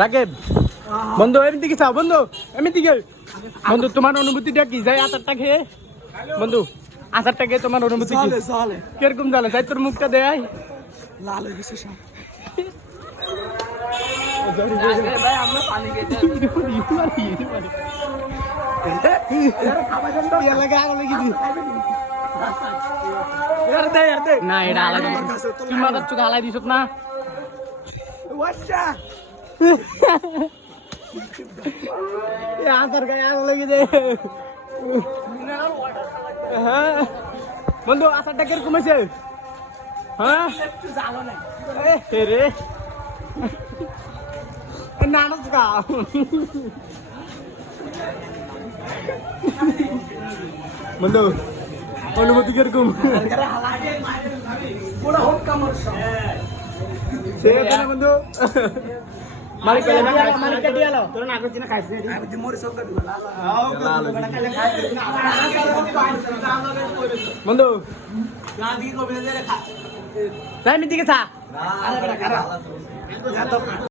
রাকেব বন্ধু এমনি দিকে চাও বন্ধু এমনি দিকে বন্ধু তোমার অনুভূতিটা কি যায় আচারটা খেয়ে বন্ধু আচারটা খেয়ে তোমার অনুভূতি কি কিরকম জালে যাই তোর মুখটা দেয় লাল হয়ে গেছে সব। ভাই আমরা পানি খেতে না এটা আলাদা তুই মাথার চোখে হালাই দিছ না আধার গায়ে আলো লেগে যায় হ্যাঁ বন্ধু আচারটা কিরকম আছে হ্যাঁ রে নানক গাও বন্ধু অনুভূতি কিরকম বন্ধু মালিক তোর না করছি না খাইছি বন্ধু তাই আমি দিকে থা